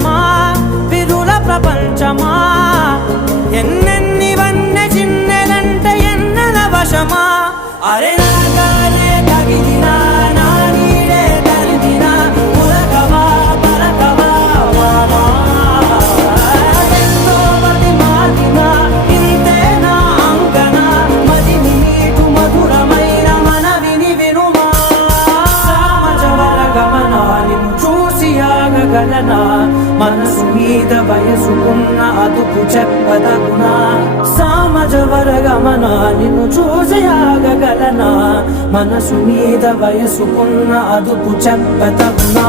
ప్రపంచమా విరుల ప్రపంచమా ఎన్నెన్ని వన్నె చిన్నెలంటే ఎన్నెల వశమా అరే నాగానే తగిలినా నా నీడే తరిమినా ఉలకవా పలకవా వామా ఎంతో మతి మాటినా ఇంతే నా అంకన మదిని నీటు మధురమైన మనవిని వినుమా సామజవర గమనా నిన్ను చూసి ఆగగలనా మనసు మీద వయసుకున్న అదుపు చెప్పదగునా సామజవర గమనా నిన్ను చూసి ఆగగలనా మనసు మీద వయసుకున్న అదుపు చెప్పదగునా